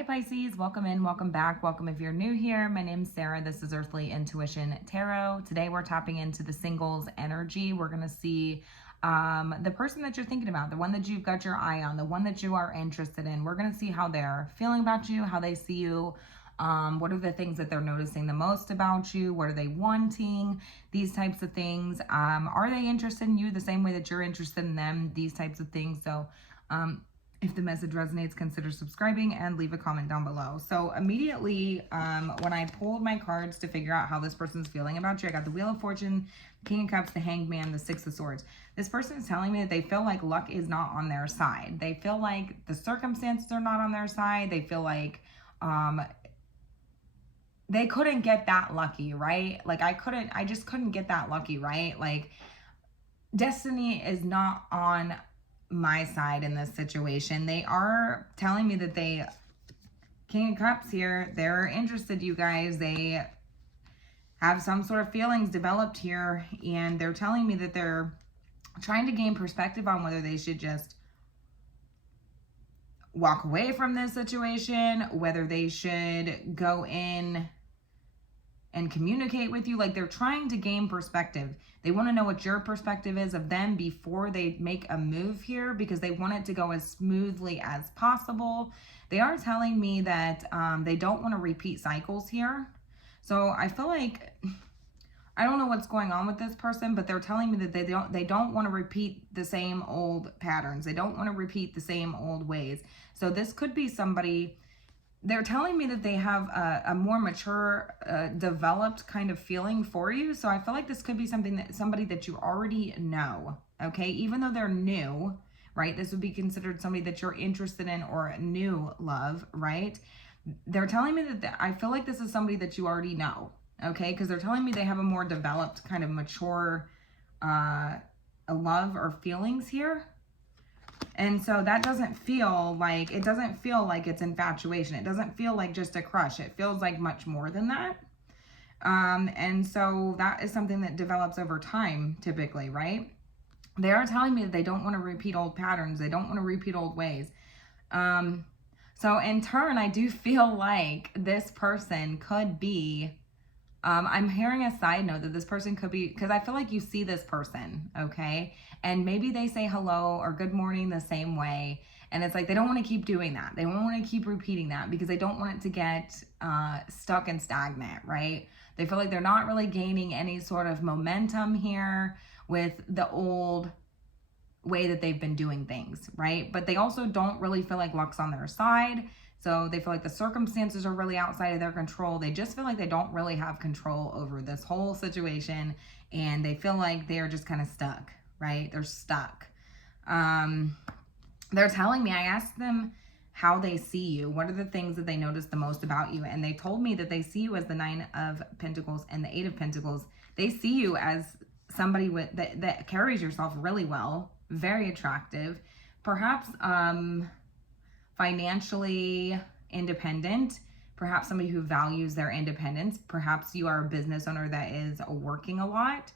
Hi Pisces, welcome in, welcome back, welcome if you're new here. My name's Sarah. This is Earthly Intuition Tarot. Today we're tapping into the singles energy. We're going to see the person that you're thinking about, the one that you've got your eye on, the one that you are interested in. We're going to see how they're feeling about you, how they see you. What are the things that they're noticing the most about you? What are they wanting? These types of things. Are they interested in you the same way that you're interested in them? These types of things. So, if the message resonates, consider subscribing and leave a comment down below. So immediately, when I pulled my cards to figure out how this person's feeling about you, I got the Wheel of Fortune, King of Cups, the Hanged Man, the Six of Swords. This person is telling me that they feel like luck is not on their side. They feel like the circumstances are not on their side. They feel like they couldn't get that lucky, right? Like I just couldn't get that lucky, right? Like destiny is not on my side in this situation. They are telling me that King of Cups here, they're interested, you guys. They have some sort of feelings developed here, and they're telling me that they're trying to gain perspective on whether they should just walk away from this situation, whether they should go in and communicate with you. Like they're trying to gain perspective. They want to know what your perspective is of them before they make a move here, because they want it to go as smoothly as possible. They are telling me that they don't want to repeat cycles here. So I feel like, I don't know what's going on with this person, but they're telling me that they don't want to repeat the same old patterns. They don't want to repeat the same old ways. So this could be somebody. They're telling me that they have a more mature, developed kind of feeling for you. So I feel like this could be somebody that you already know, okay? Even though they're new, right? This would be considered somebody that you're interested in or new love, right? They're telling me that I feel like this is somebody that you already know, okay? Because they're telling me they have a more developed, kind of mature love or feelings here. And so that doesn't feel like, it's infatuation. It doesn't feel like just a crush. It feels like much more than that. And so that is something that develops over time, typically, right? They are telling me that they don't want to repeat old patterns. They don't want to repeat old ways. So in turn, I do feel like this person could be, I'm hearing a side note that this person could be, because I feel like you see this person, okay? And maybe they say hello or good morning the same way. And it's like they don't want to keep doing that. They don't want to keep repeating that because they don't want it to get stuck and stagnant, right? They feel like they're not really gaining any sort of momentum here with the old way that they've been doing things, right? But they also don't really feel like luck's on their side. So they feel like the circumstances are really outside of their control. They just feel like they don't really have control over this whole situation. And they feel like they are just kind of stuck, right? They're stuck. They're telling me, I asked them how they see you. What are the things that they notice the most about you? And they told me that they see you as the Nine of Pentacles and the Eight of Pentacles. They see you as somebody with that carries yourself really well, very attractive, perhaps financially independent, perhaps somebody who values their independence. Perhaps you are a business owner that is working a lot.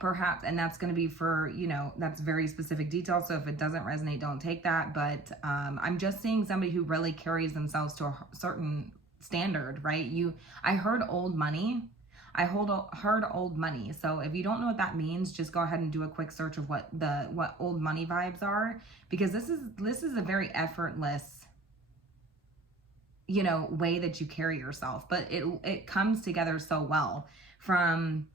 Perhaps, and that's going to be for, that's very specific detail. So if it doesn't resonate, don't take that. But I'm just seeing somebody who really carries themselves to a certain standard, right? I heard old money. Heard old money. So if you don't know what that means, just go ahead and do a quick search of what old money vibes are, because this is a very effortless, way that you carry yourself, but it comes together so well, from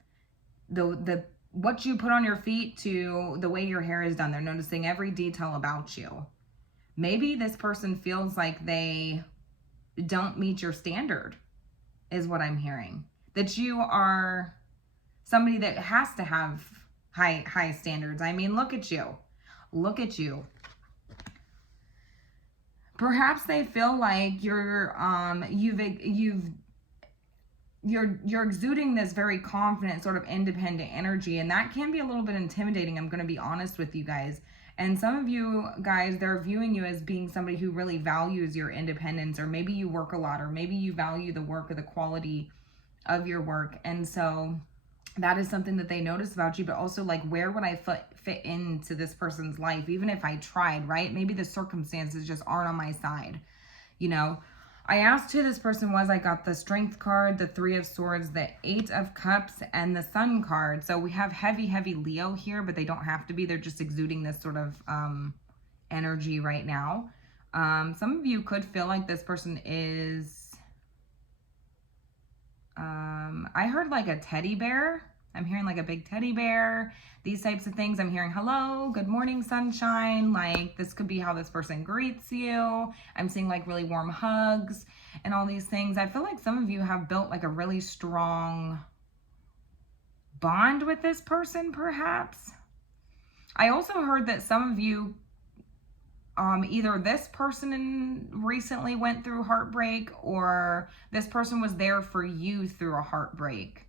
the what you put on your feet to the way your hair is done. They're noticing every detail about you. Maybe this person feels like they don't meet your standard, is what I'm hearing. That you are somebody that has to have high standards. I mean, look at you. Look at you. Perhaps they feel like you're exuding this very confident, sort of independent energy, and that can be a little bit intimidating. I'm going to be honest with you guys. And some of you guys, they're viewing you as being somebody who really values your independence, or maybe you work a lot, or maybe you value the work or the quality of your work. And so that is something that they notice about you, but also like, where would I fit into this person's life, even if I tried, right? Maybe the circumstances just aren't on my side. You know, I asked who this person was. I got the Strength card, the Three of Swords, the Eight of Cups, and the Sun card. So we have heavy, heavy Leo here, but they don't have to be. They're just exuding this sort of energy right now. Some of you could feel like this person is, I heard like a teddy bear. I'm hearing like a big teddy bear, these types of things. I'm hearing hello, good morning, sunshine. Like this could be how this person greets you. I'm seeing like really warm hugs and all these things. I feel like some of you have built like a really strong bond with this person, perhaps. I also heard that some of you, either this person recently went through heartbreak or this person was there for you through a heartbreak.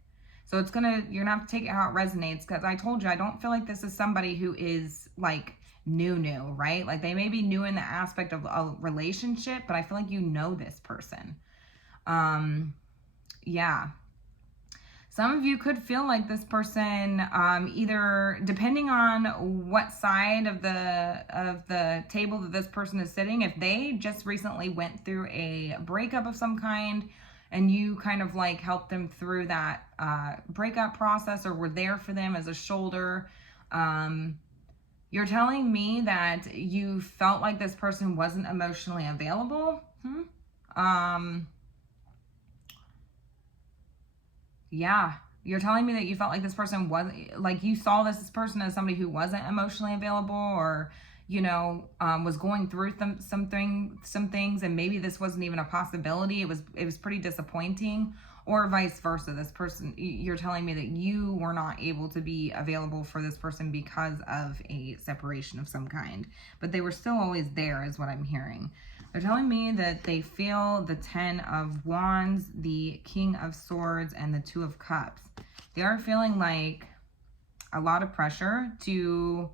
So it's you're gonna have to take it how it resonates, because I told you, I don't feel like this is somebody who is like new, right? Like they may be new in the aspect of a relationship, but I feel like you know this person. Yeah. Some of you could feel like this person, either depending on what side of the table that this person is sitting, if they just recently went through a breakup of some kind, and you kind of like helped them through that breakup process, or were there for them as a shoulder. You're telling me that you felt like this person wasn't emotionally available. Yeah, you're telling me that you felt like this person wasn't, like you saw this person as somebody who wasn't emotionally available, or was going through some things, and maybe this wasn't even a possibility. It was pretty disappointing, or vice versa. This person, you're telling me that you were not able to be available for this person because of a separation of some kind, but they were still always there, is what I'm hearing. They're telling me that they feel the 10 of Wands, the King of Swords, and the 2 of Cups. They are feeling like a lot of pressure to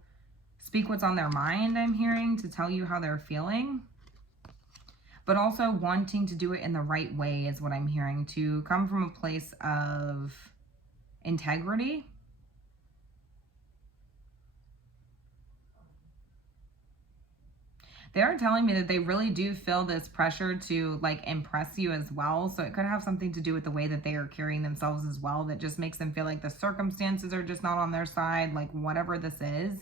speak what's on their mind, I'm hearing, to tell you how they're feeling, but also wanting to do it in the right way is what I'm hearing, to come from a place of integrity. They're telling me that they really do feel this pressure to like impress you as well. So it could have something to do with the way that they are carrying themselves as well, that just makes them feel like the circumstances are just not on their side, like whatever this is.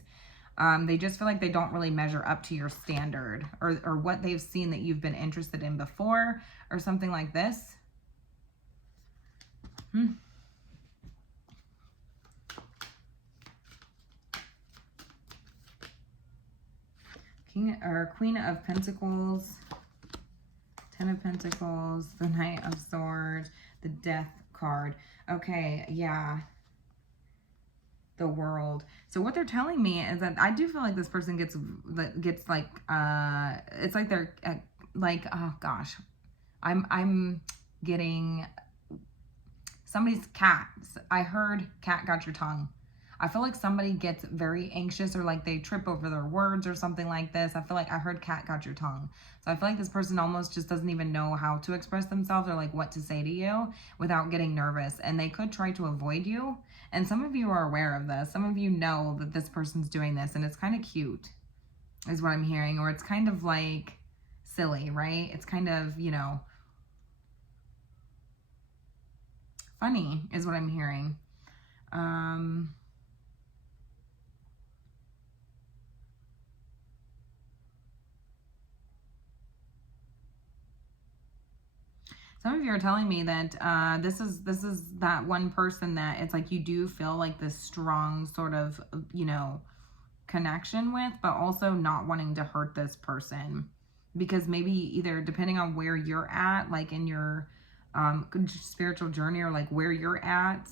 They just feel like they don't really measure up to your standard, or what they've seen that you've been interested in before, or something like this. King or Queen of Pentacles, 10 of Pentacles, the Knight of Swords, the Death card. Okay, yeah. The World. So what they're telling me is that I do feel like this person gets like it's like they're like, oh gosh, I'm getting somebody's cat. I heard cat got your tongue. I feel like somebody gets very anxious, or like they trip over their words or something like this. I feel like I heard cat got your tongue. So I feel like this person almost just doesn't even know how to express themselves, or like what to say to you without getting nervous. And they could try to avoid you. And some of you are aware of this. Some of you know that this person's doing this, and it's kind of cute is what I'm hearing. Or it's kind of like silly, right? It's kind of, funny is what I'm hearing. Some of you are telling me that this is that one person that it's like you do feel like this strong sort of, connection with, but also not wanting to hurt this person, because maybe either depending on where you're at, like in your spiritual journey, or like where you're at,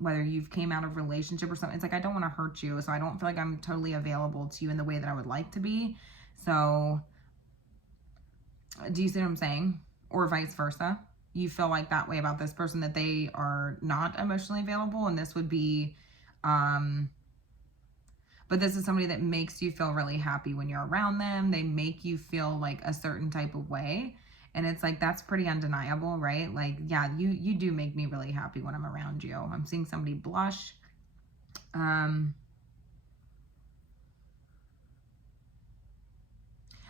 whether you've came out of relationship or something, it's like I don't want to hurt you, so I don't feel like I'm totally available to you in the way that I would like to be. So do you see what I'm saying? Or vice versa. You feel like that way about this person, that they are not emotionally available, and this would be, but this is somebody that makes you feel really happy when you're around them. They make you feel like a certain type of way. And it's like, that's pretty undeniable, right? Like, yeah, you do make me really happy when I'm around you. I'm seeing somebody blush.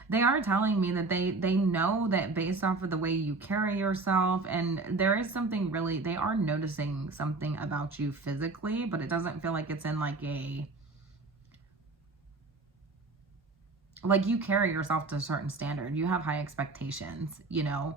They are telling me that they know that based off of the way you carry yourself, and there is something really, they are noticing something about you physically, but it doesn't feel like it's in like a, like you carry yourself to a certain standard. You have high expectations, you know.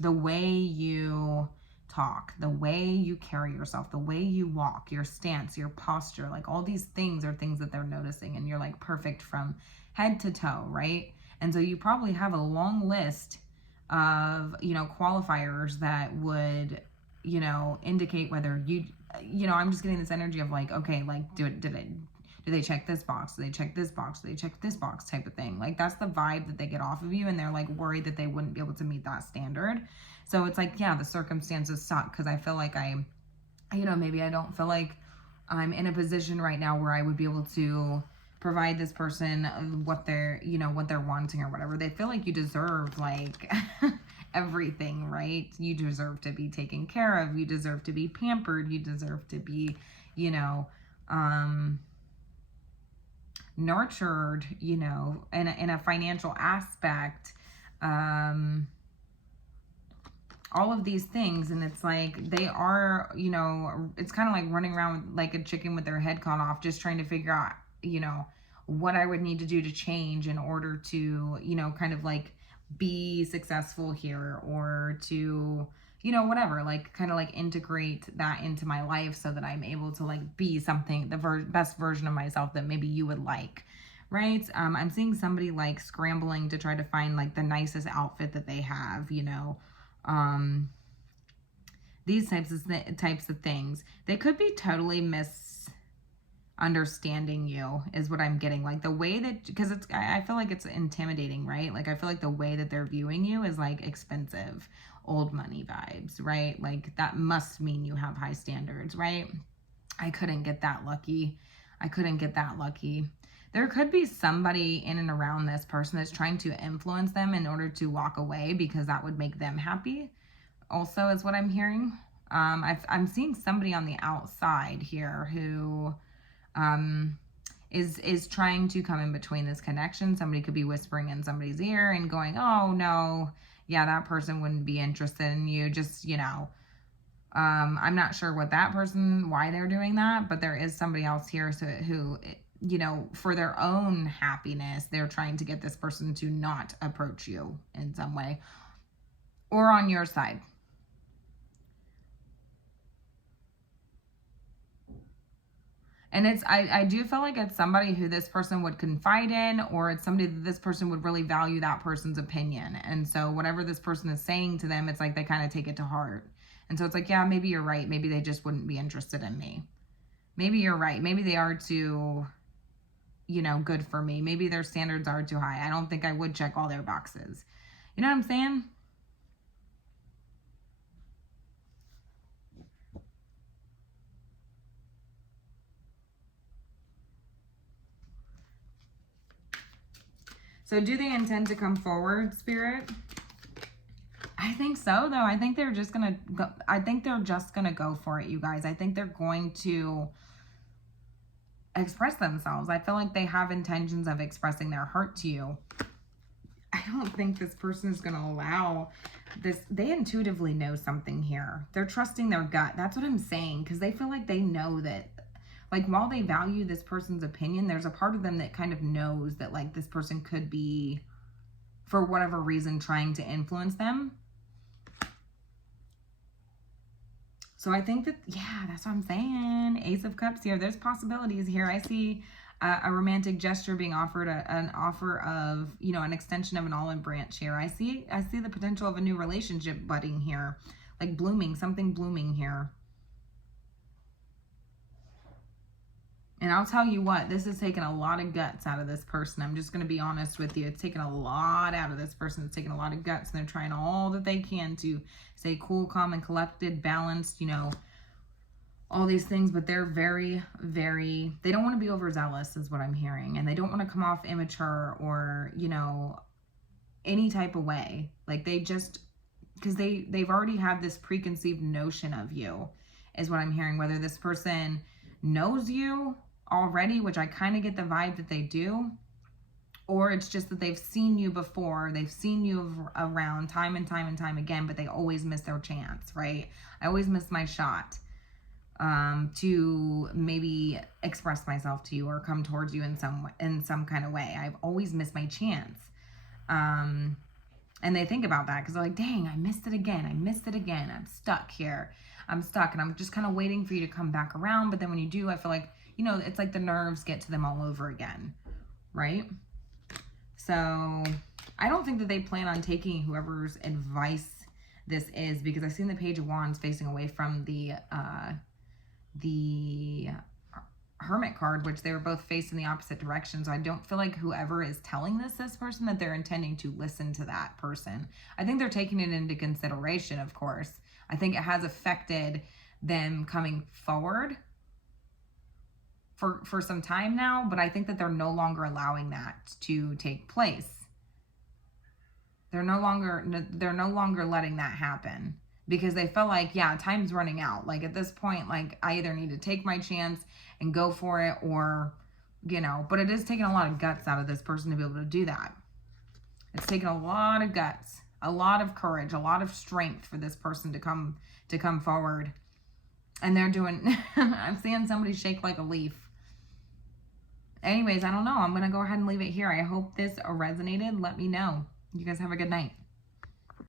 The way you talk, the way you carry yourself, the way you walk, your stance, your posture, like all these things are things that they're noticing, and you're like perfect from head to toe, right? And so you probably have a long list of, you know, qualifiers that would, you know, indicate whether you know, I'm just getting this energy of like, okay, like, do they check this box? Do they check this box? Do they check this box type of thing? Like, that's the vibe that they get off of you, and they're like worried that they wouldn't be able to meet that standard. So it's like, yeah, the circumstances suck, because I feel like you know, maybe I don't feel like I'm in a position right now where I would be able to provide this person what they're, you know, what they're wanting or whatever. They feel like you deserve like everything, right? You deserve to be taken care of. You deserve to be pampered. You deserve to be, you know, nurtured, you know, in a financial aspect, all of these things. And it's like, they are, you know, it's kind of like running around like a chicken with their head cut off, just trying to figure out, you know, what I would need to do to change in order to, you know, kind of like be successful here, or to, you know, whatever, like kind of like integrate that into my life so that I'm able to like be something, the best version of myself that maybe you would like, right? I'm seeing somebody like scrambling to try to find like the nicest outfit that they have, you know, these types of things. They could be totally misunderstanding you, is what I'm getting. Like the way that, because it's, I feel like it's intimidating, right? Like I feel like the way that they're viewing you is like expensive, old money vibes, right? Like that must mean you have high standards, right? I couldn't get that lucky. I couldn't get that lucky. There could be somebody in and around this person that's trying to influence them in order to walk away, because that would make them happy also, is what I'm hearing. I'm seeing somebody on the outside here who is trying to come in between this connection. Somebody could be whispering in somebody's ear and going, oh no, yeah, that person wouldn't be interested in you, just, you know, I'm not sure what that person, why they're doing that, but there is somebody else here who, you know, for their own happiness, they're trying to get this person to not approach you in some way, or on your side. And it's, I do feel like it's somebody who this person would confide in, or it's somebody that this person would really value that person's opinion. And so whatever this person is saying to them, it's like they kind of take it to heart. And so it's like, yeah, maybe you're right. Maybe they just wouldn't be interested in me. Maybe you're right. Maybe they are too, you know, good for me. Maybe their standards are too high. I don't think I would check all their boxes. You know what I'm saying? So do they intend to come forward, Spirit? I think so, though. I think they're just going to go. I think they're just going to go for it, you guys. I think they're going to express themselves. I feel like they have intentions of expressing their heart to you. I don't think this person is going to allow this. They intuitively know something here. They're trusting their gut. That's what I'm saying, because they feel like they know that, like, while they value this person's opinion, there's a part of them that kind of knows that, like, this person could be, for whatever reason, trying to influence them. So I think that, yeah, that's what I'm saying. Ace of Cups here. There's possibilities here. I see a romantic gesture being offered, an offer of, you know, an extension of an olive branch here. I see the potential of a new relationship budding here, like blooming, something blooming here. And I'll tell you what, this has taken a lot of guts out of this person. I'm just going to be honest with you. It's taken a lot out of this person. It's taken a lot of guts, and they're trying all that they can to stay cool, calm, and collected, balanced, you know, all these things. But they're very, very, they don't want to be overzealous is what I'm hearing. And they don't want to come off immature or, you know, any type of way. Like they just, because they've already had this preconceived notion of you is what I'm hearing. Whether this person knows you already, which I kind of get the vibe that they do, Or it's just that they've seen you before, they've seen you around time and time and time again, but they always miss their chance, right? I always miss my shot to maybe express myself to you or come towards you in some kind of way. I've always missed my chance. And they think about that because they're like, dang, I missed it again. I missed it again. I'm stuck here. I'm stuck, and I'm just kind of waiting for you to come back around. But then when you do, I feel like, you know, it's like the nerves get to them all over again, right? So I don't think that they plan on taking whoever's advice this is, because I've seen the Page of Wands facing away from the Hermit card, which they were both facing the opposite direction. So I don't feel like whoever is telling this person, that they're intending to listen to that person. I think they're taking it into consideration, of course. I think it has affected them coming forward for some time now, but I think that they're no longer allowing that to take place. They're no longer letting that happen, because they feel like, yeah, time's running out. Like at this point, like I either need to take my chance and go for it, or, you know, but it is taking a lot of guts out of this person to be able to do that. It's taking a lot of guts, a lot of courage, a lot of strength for this person to come forward. And they're doing, I'm seeing somebody shake like a leaf. Anyways, I don't know. I'm going to go ahead and leave it here. I hope this resonated. Let me know. You guys have a good night.